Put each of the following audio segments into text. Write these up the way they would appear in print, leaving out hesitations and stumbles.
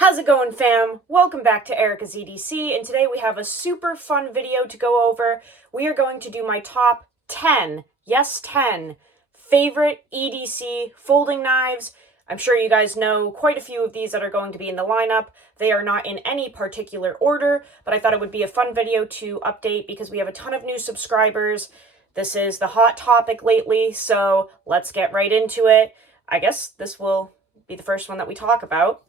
How's it going, fam? Welcome back to Erica's EDC, and today we have a super fun video to go over. We are going to do my top 10, yes 10, favorite EDC folding knives. I'm sure you guys know quite a few of these that are going to be in the lineup. They are not in any particular order, but I thought it would be a fun video to update because we have a ton of new subscribers. This is the hot topic lately, so let's get right into it. I guess this will be the first one that we talk about.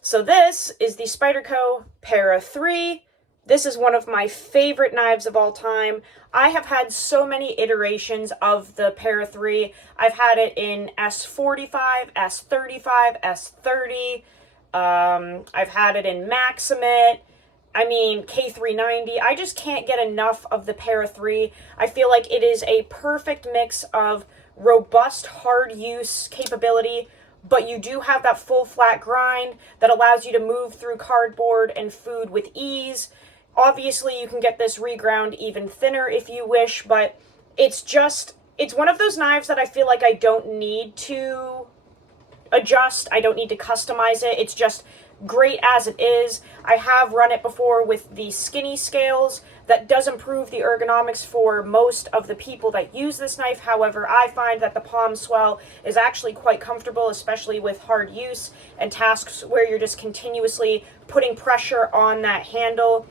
So this is the Spyderco Para 3. This is one of my favorite knives of all time. I have had so many iterations of the Para 3. I've had it in S45, S35, S30. I've had it in Maximate. I mean, K390. I just can't get enough of the Para 3. I feel like it is a perfect mix of robust, hard use capability, but you do have that full flat grind that allows you to move through cardboard and food with ease. Obviously, you can get this reground even thinner if you wish, but it's one of those knives that I feel like I don't need to adjust. I don't need to customize it. It's just great as it is. I have run it before with the skinny scales. That does improve the ergonomics for most of the people that use this knife. However, I find that the palm swell is actually quite comfortable, especially with hard use and tasks where you're just continuously putting pressure on that handle.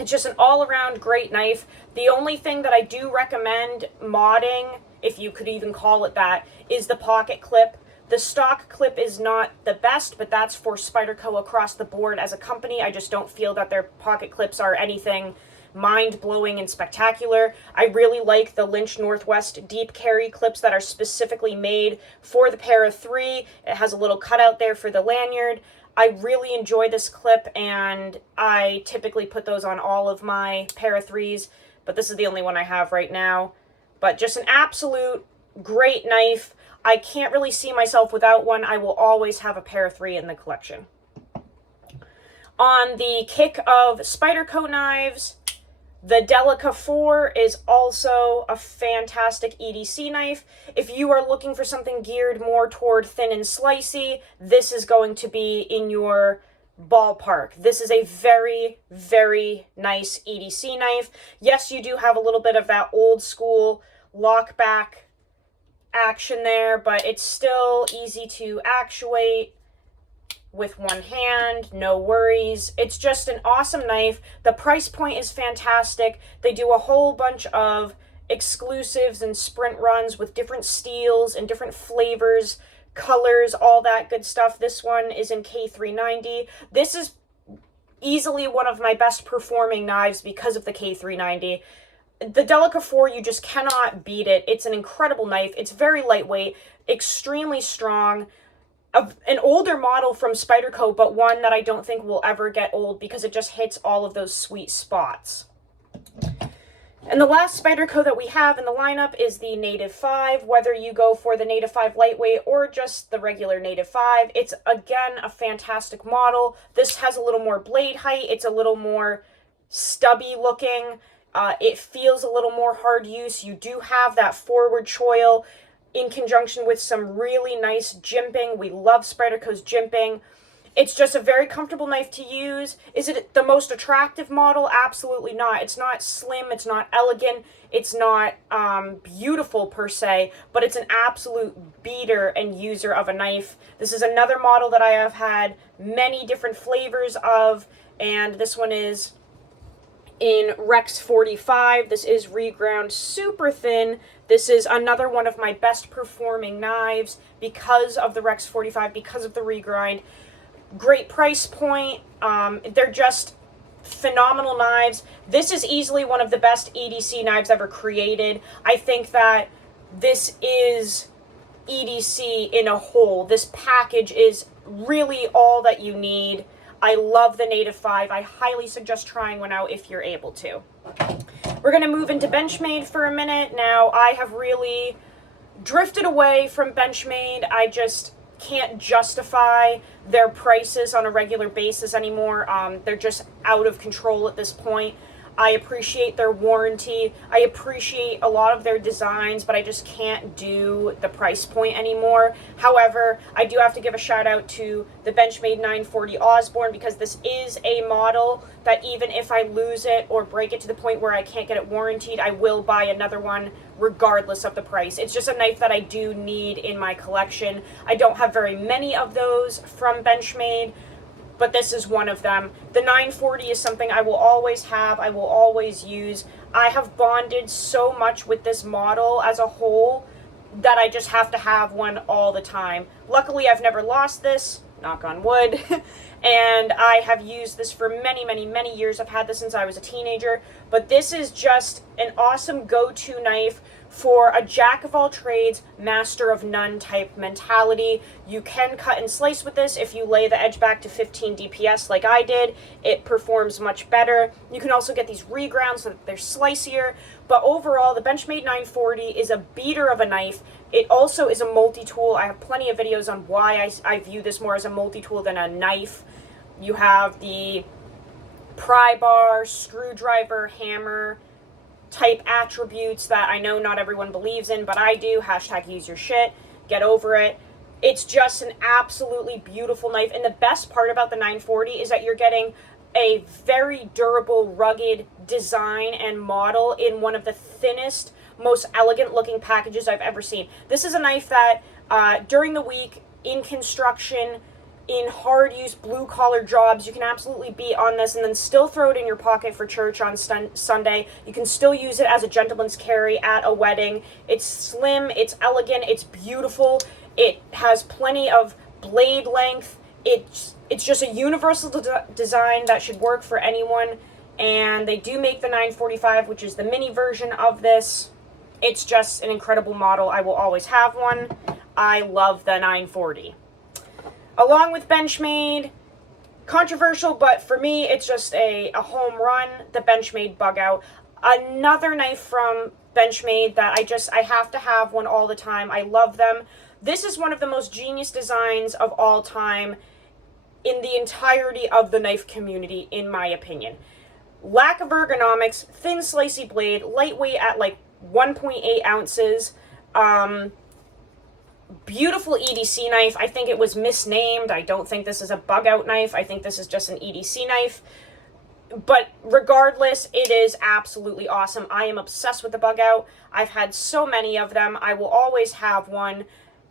It's just an all-around great knife. The only thing that I do recommend modding, if you could even call it that, is the pocket clip. The stock clip is not the best, but that's for Spyderco across the board as a company. I just don't feel that their pocket clips are anything mind-blowing and spectacular. I really like the Lynch Northwest deep carry clips that are specifically made for the Para 3. It has a little cutout there for the lanyard. I really enjoy this clip, and I typically put those on all of my Para 3s, but this is the only one I have right now. But just an absolute great knife. I can't really see myself without one. I will always have a Para 3 in the collection. On the kick of Spyderco knives, the Delica 4 is also a fantastic EDC knife. If you are looking for something geared more toward thin and slicey, this is going to be in your ballpark. This is a very, very nice EDC knife. Yes, you do have a little bit of that old school lock back action there, but it's still easy to actuate with one hand, no worries. It's just an awesome knife. The price point is fantastic. They do a whole bunch of exclusives and sprint runs with different steels and different flavors, colors, all that good stuff. This one is in K390. This is easily one of my best performing knives because of the K390. The Delica 4, you just cannot beat it. It's an incredible knife. It's very lightweight, extremely strong. An older model from Spyderco, but one that I don't think will ever get old because it just hits all of those sweet spots. And the last Spyderco that we have in the lineup is the Native 5. Whether you go for the Native 5 lightweight or just the regular Native 5, it's again a fantastic model. This has a little more blade height. It's a little more stubby looking. It feels a little more hard use. You do have that forward choil in conjunction with some really nice jimping. We love Spyderco's jimping. It's just a very comfortable knife to use. Is it the most attractive model? Absolutely not. It's not slim, it's not elegant, it's not beautiful per se, but it's an absolute beater and user of a knife. This is another model that I have had many different flavors of, and this one is in Rex 45. This is reground super thin. This is another one of my best performing knives because of the Rex 45, because of the regrind. Great price point. They're just phenomenal knives. This is easily one of the best EDC knives ever created. I think that this is EDC in a whole. This package is really all that you need. I love the Native 5. I highly suggest trying one out if you're able to. We're going to move into Benchmade for a minute. Now, I have really drifted away from Benchmade. I just can't justify their prices on a regular basis anymore. They're just out of control at this point. I appreciate their warranty. I appreciate a lot of their designs, but I just can't do the price point anymore. However, I do have to give a shout out to the Benchmade 940 Osborne, because this is a model that even if I lose it or break it to the point where I can't get it warranted, I will buy another one regardless of the price. It's just a knife that I do need in my collection. I don't have very many of those from Benchmade, but this is one of them. The 940 is something I will always have, I will always use. I have bonded so much with this model as a whole that I just have to have one all the time. Luckily, I've never lost this, knock on wood, and I have used this for many, many, many years. I've had this since I was a teenager, but this is just an awesome go-to knife for a jack-of-all-trades, master-of-none type mentality. You can cut and slice with this if you lay the edge back to 15 DPS like I did. It performs much better. You can also get these regrounds so that they're slicier, but overall, the Benchmade 940 is a beater of a knife. It also is a multi-tool. I have plenty of videos on why I view this more as a multi-tool than a knife. You have the pry bar, screwdriver, hammer type attributes that I know not everyone believes in, but I do. Hashtag use your shit. Get over it. It's just an absolutely beautiful knife. And the best part about the 940 is that you're getting a very durable, rugged design and model in one of the thinnest, most elegant looking packages I've ever seen. This is a knife that during the week, in construction, in hard use blue collar jobs, you can absolutely be on this and then still throw it in your pocket for church on Sunday. You can still use it as a gentleman's carry at a wedding. It's slim, it's elegant, it's beautiful. It has plenty of blade length. It's just a universal design that should work for anyone. And they do make the 945, which is the mini version of this. It's just an incredible model. I will always have one. I love the 940. Along with Benchmade, controversial, but for me, it's just a home run, the Benchmade Bugout. Another knife from Benchmade that I have to have one all the time. I love them. This is one of the most genius designs of all time in the entirety of the knife community, in my opinion. Lack of ergonomics, thin slicey blade, lightweight at like 1.8 ounces, beautiful EDC knife. I think it was misnamed. I don't think this is a Bugout knife. I think this is just an EDC knife. But regardless, it is absolutely awesome. I am obsessed with the Bugout. I've had so many of them. I will always have one.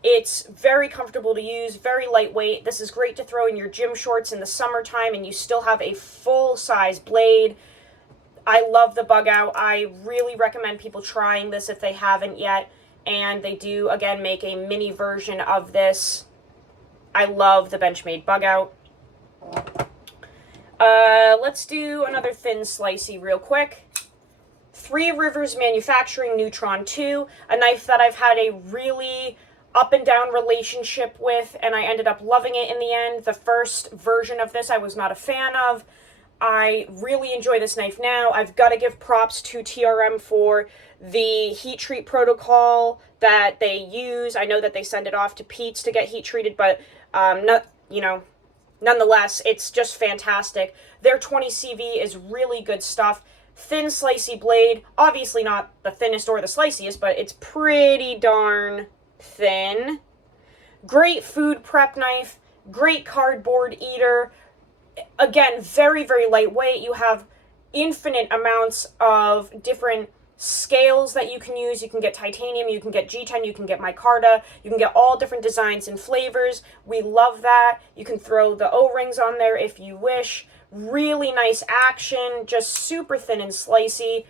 It's very comfortable to use, very lightweight. This is great to throw in your gym shorts in the summertime and you still have a full-size blade. I love the Bugout. I really recommend people trying this if they haven't yet. And they do, again, make a mini version of this. I love the Benchmade Bugout. Let's do another thin slicey real quick. Three Rivers Manufacturing Neutron 2, a knife that I've had a really up and down relationship with, and I ended up loving it in the end. The first version of this I was not a fan of. I really enjoy this knife now. I've got to give props to TRM for the heat treat protocol that they use. I know that they send it off to Pete's to get heat treated, but nonetheless, it's just fantastic. Their 20 CV is really good stuff. Thin slicey blade, obviously not the thinnest or the sliciest, but it's pretty darn thin. Great food prep knife, great cardboard eater. Again, very, very lightweight. You have infinite amounts of different scales that you can use. You can get titanium, you can get G10, you can get micarta, you can get all different designs and flavors. We love that. You can throw the O-rings on there if you wish. Really nice action, just super thin and slicey.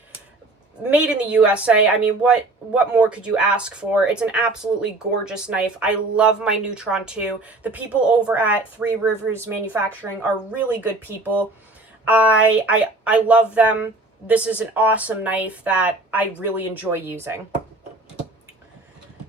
Made in the USA. I mean, what more could you ask for? It's an absolutely gorgeous knife. I love my Neutron 2. The people over at Three Rivers Manufacturing are really good people. I love them. This is an awesome knife that I really enjoy using.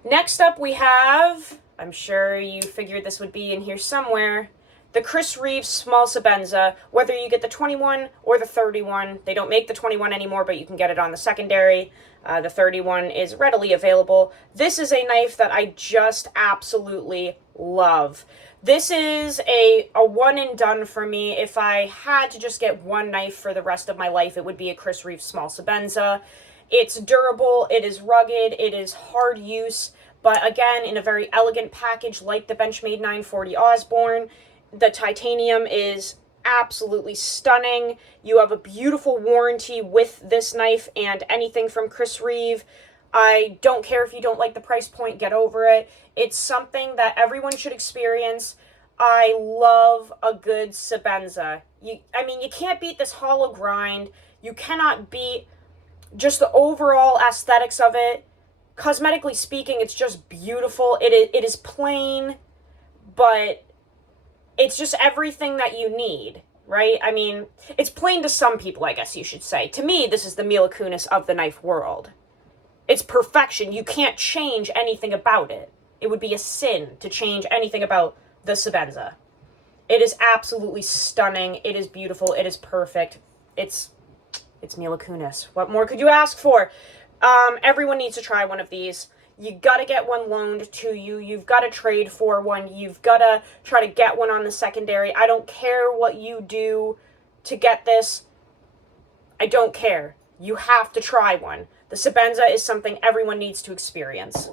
Next up we have, I'm sure you figured this would be in here somewhere, the Chris Reeve Small Sebenza. Whether you get the 21 or the 31, they don't make the 21 anymore, but you can get it on the secondary. The 31 is readily available. This is a knife that I just absolutely love. This is a one and done for me. If I had to just get one knife for the rest of my life, it would be a Chris Reeve Small Sebenza. It's durable, it is rugged, it is hard use, but again, in a very elegant package like the Benchmade 940 Osborne. The titanium is absolutely stunning. You have a beautiful warranty with this knife and anything from Chris Reeve. I don't care if you don't like the price point, get over it. It's something that everyone should experience. I love a good Sebenza. I mean, you can't beat this hollow grind. You cannot beat just the overall aesthetics of it. Cosmetically speaking, it's just beautiful. It is plain, but it's just everything that you need, right? I mean, it's plain to some people, I guess you should say. To me, this is the Mila Kunis of the knife world. It's perfection. You can't change anything about it. It would be a sin to change anything about the Sebenza. It is absolutely stunning. It is beautiful. It is perfect. It's Mila Kunis. What more could you ask for? Everyone needs to try one of these. You gotta get one loaned to you. You've got to trade for one. You've got to try to get one on the secondary. I don't care what you do to get this. I don't care. You have to try one. The Sebenza is something everyone needs to experience.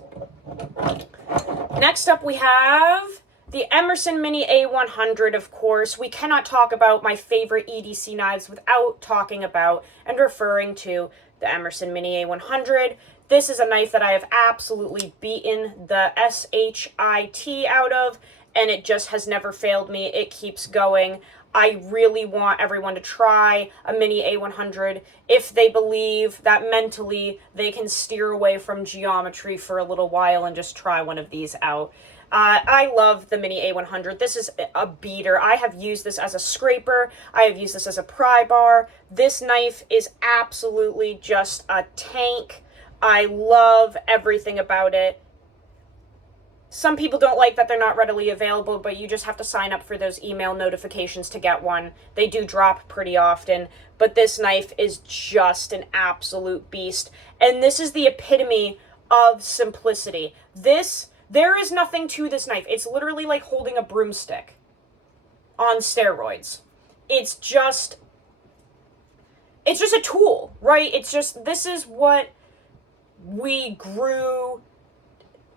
Next up we have the Emerson Mini A100, of course. We cannot talk about my favorite EDC knives without talking about and referring to the Emerson Mini A100. This is a knife that I have absolutely beaten the SHIT out of, and it just has never failed me. It keeps going. I really want everyone to try a Mini A100 if they believe that mentally they can steer away from geometry for a little while and just try one of these out. I love the Mini A100. This is a beater. I have used this as a scraper. I have used this as a pry bar. This knife is absolutely just a tank. I love everything about it. Some people don't like that they're not readily available, but you just have to sign up for those email notifications to get one. They do drop pretty often, but this knife is just an absolute beast. And this is the epitome of simplicity. There is nothing to this knife. It's literally like holding a broomstick on steroids. It's just a tool, right? This is what we grew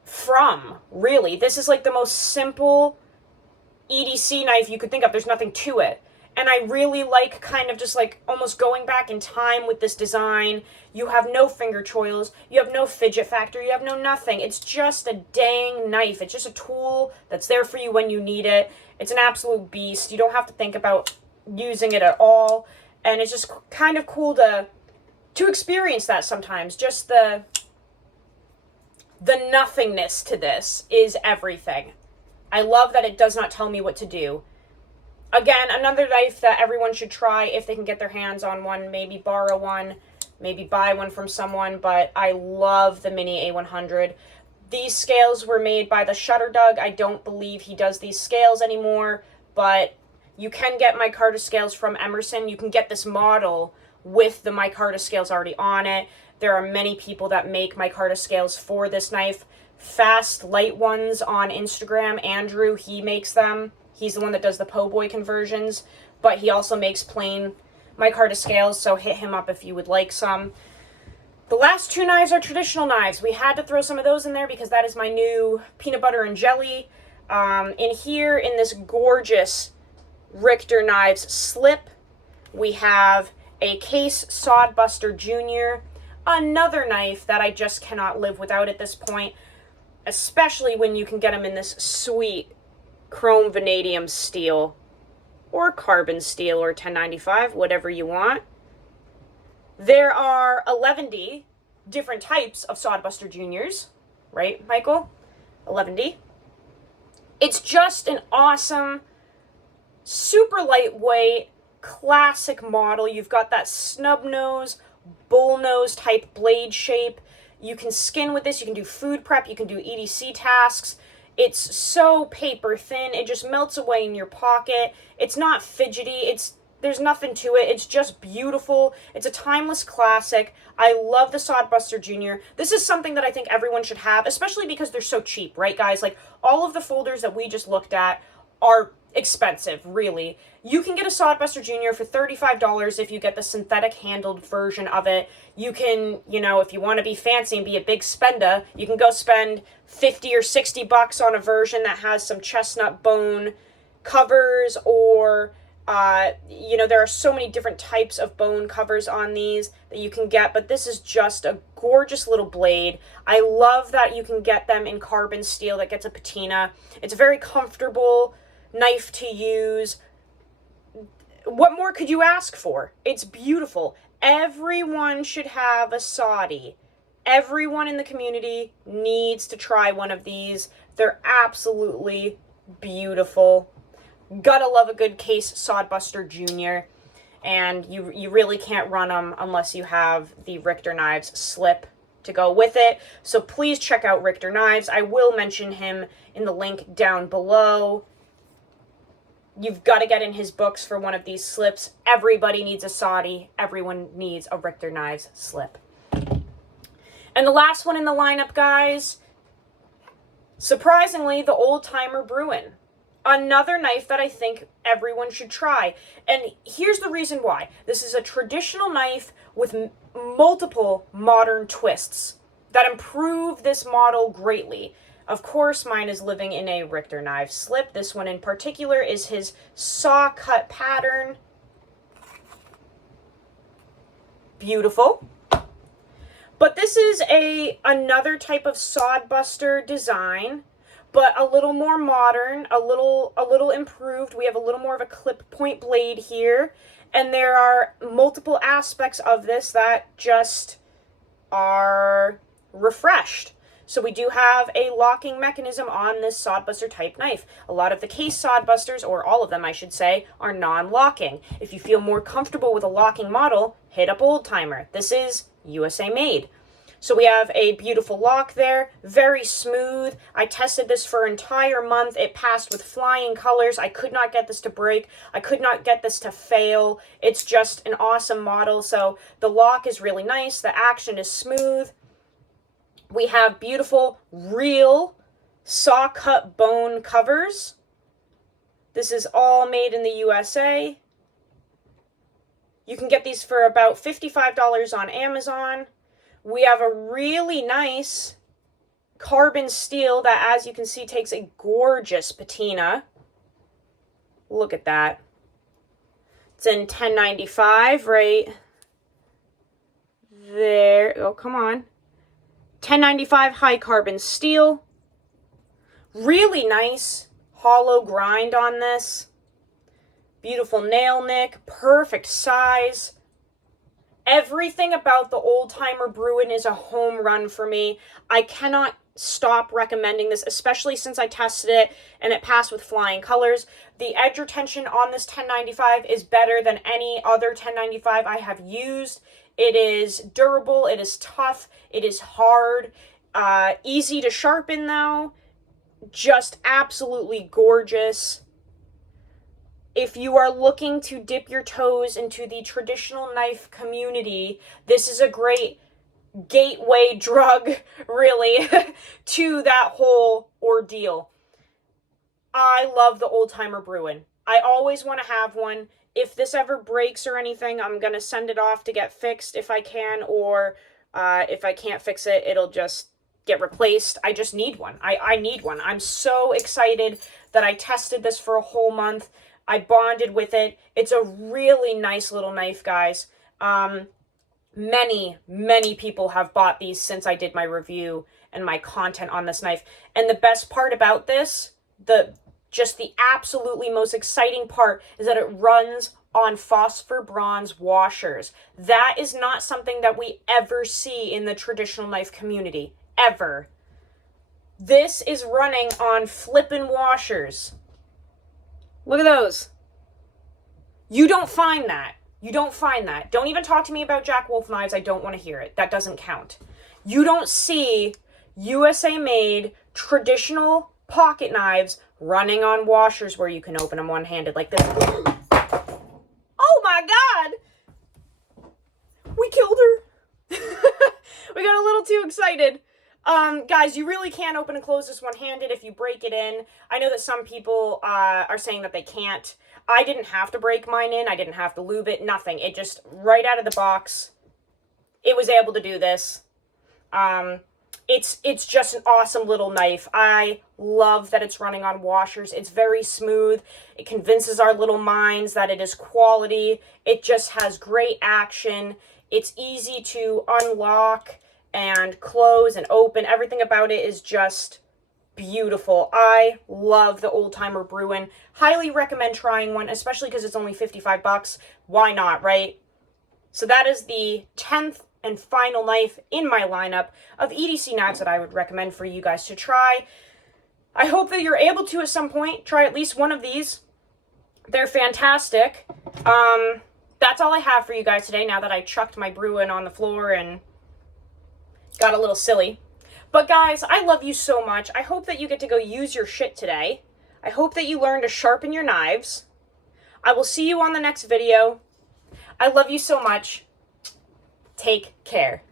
from, really. This is like the most simple EDC knife you could think of. There's nothing to it. And I really like kind of just like almost going back in time with this design. You have no finger choils. You have no fidget factor. You have no nothing. It's just a dang knife. It's just a tool that's there for you when you need it. It's an absolute beast. You don't have to think about using it at all. And it's just kind of cool to experience that sometimes. Just the nothingness to this is everything. I love that it does not tell me what to do. Again, another knife that everyone should try if they can get their hands on one. Maybe borrow one, maybe buy one from someone, but I love the Mini A100. These scales were made by the Shutterdug. I don't believe he does these scales anymore, but you can get micarta scales from Emerson. You can get this model with the micarta scales already on it. There are many people that make micarta scales for this knife. Fast Light Ones on Instagram, Andrew, he makes them. He's the one that does the po' boy conversions, but he also makes plain micarta scales, so hit him up if you would like some. The last two knives are traditional knives. We had to throw some of those in there because that is my new peanut butter and jelly. In here, in this gorgeous Richter Knives slip, we have a Case Sodbuster Junior. Another knife that I just cannot live without at this point, especially when you can get them in this sweet chrome vanadium steel or carbon steel or 1095, whatever you want. There are 11D different types of Sodbuster Juniors, right, Michael? 11D. It's just an awesome, super lightweight, classic model. You've got that snub nose, bull nose type blade shape. You can skin with this. You can do food prep. You can do EDC tasks. It's so paper thin. It just melts away in your pocket. It's not fidgety. There's nothing to it. It's just beautiful. It's a timeless classic. I love the Sodbuster Junior. This is something that I think everyone should have, especially because they're so cheap, right, guys? Like, all of the folders that we just looked at are expensive, really. You can get a Sodbuster Junior for $35 if you get the synthetic handled version of it. You can, you know, if you want to be fancy and be a big spender, you can go spend 50 or 60 bucks on a version that has some chestnut bone covers, or you know, there are so many different types of bone covers on these that you can get, but this is just a gorgeous little blade. I love that you can get them in carbon steel that gets a patina. It's a very comfortable knife to use. What more could you ask for? It's beautiful. Everyone should have a Soddy. Everyone in the community needs to try one of these. They're absolutely beautiful. Gotta love a good case Sodbuster Junior. And you really can't run them unless you have the Richter Knives slip to go with it. So please check out Richter Knives. I will mention him in the link down below. You've got to get in his books for one of these slips. Everybody needs a Soddy. Everyone needs a Richter Knives slip. And the last one in the lineup, guys, surprisingly, the old Timer Bruin. Another knife that I think everyone should try. And here's the reason why. This is a traditional knife with multiple modern twists that improve this model greatly. Of course, mine is living in a Richter Knives slip. This one in particular is his saw cut pattern. Beautiful. But this is another type of Sodbuster design, but a little more modern, a little improved. We have a little more of a clip point blade here, and there are multiple aspects of this that just are refreshed. So we do have a locking mechanism on this Sodbuster type knife. A lot of the case Sodbusters, or all of them I should say, are non-locking. If you feel more comfortable with a locking model, hit up Old Timer. This is USA made. So we have a beautiful lock there, very smooth. I tested this for an entire month. It passed with flying colors. I could not get this to break. I could not get this to fail. It's just an awesome model. So the lock is really nice. The action is smooth. We have beautiful, real saw cut bone covers. This is all made in the USA. You can get these for about $55 on Amazon. We have a really nice carbon steel that, as you can see, takes a gorgeous patina. Look at that. It's in 1095 right there. Oh, come on. 1095 high carbon steel. Really nice hollow grind on this. Beautiful nail nick. Perfect size. Everything about the Old Timer Bruin is a home run for me. I cannot stop recommending this, especially since I tested it and it passed with flying colors. The edge retention on this 1095 is better than any other 1095 I have used. It is durable, it is tough, it is hard, easy to sharpen though, just absolutely gorgeous. If you are looking to dip your toes into the traditional knife community, this is a great gateway drug, really, to that whole ordeal. I love the Old Timer Bruin. I always want to have one. If this ever breaks or anything, I'm going to send it off to get fixed if I can, or if I can't fix it, it'll just get replaced. I just need one. I need one. I'm so excited that I tested this for a whole month. I bonded with it. It's a really nice little knife, guys. Many people have bought these since I did my review and my content on this knife. And the best part about this, just the absolutely most exciting part, is that it runs on phosphor bronze washers. That is not something that we ever see in the traditional knife community. Ever. This is running on flippin' washers. Look at those. You don't find that. You don't find that. Don't even talk to me about Jack Wolf knives. I don't want to hear it. That doesn't count. You don't see USA made traditional pocket knives running on washers where you can open them one-handed like this. Oh my God! We killed her. We got a little too excited. Guys, you really can open and close this one-handed if you break it in. I know that some people are saying that they can't. I didn't have to break mine in. I didn't have to lube it, nothing. It just, right out of the box, it was able to do this. It's just an awesome little knife. I love that it's running on washers. It's very smooth. It convinces our little minds that it is quality. It just has great action. It's easy to unlock and close and open. Everything about it is just beautiful. I love the old Timer Bruin. Highly recommend trying one, especially because it's only 55 bucks. Why not, right? So that is the 10th and final knife in my lineup of EDC knives that I would recommend for you guys to try. I hope that you're able to, at some point, try at least one of these. They're fantastic. That's all I have for you guys today, now that I chucked my Bruin on the floor and got a little silly. But guys, I love you so much. I hope that you get to go use your shit today. I hope that you learn to sharpen your knives. I will see you on the next video. I love you so much. Take care.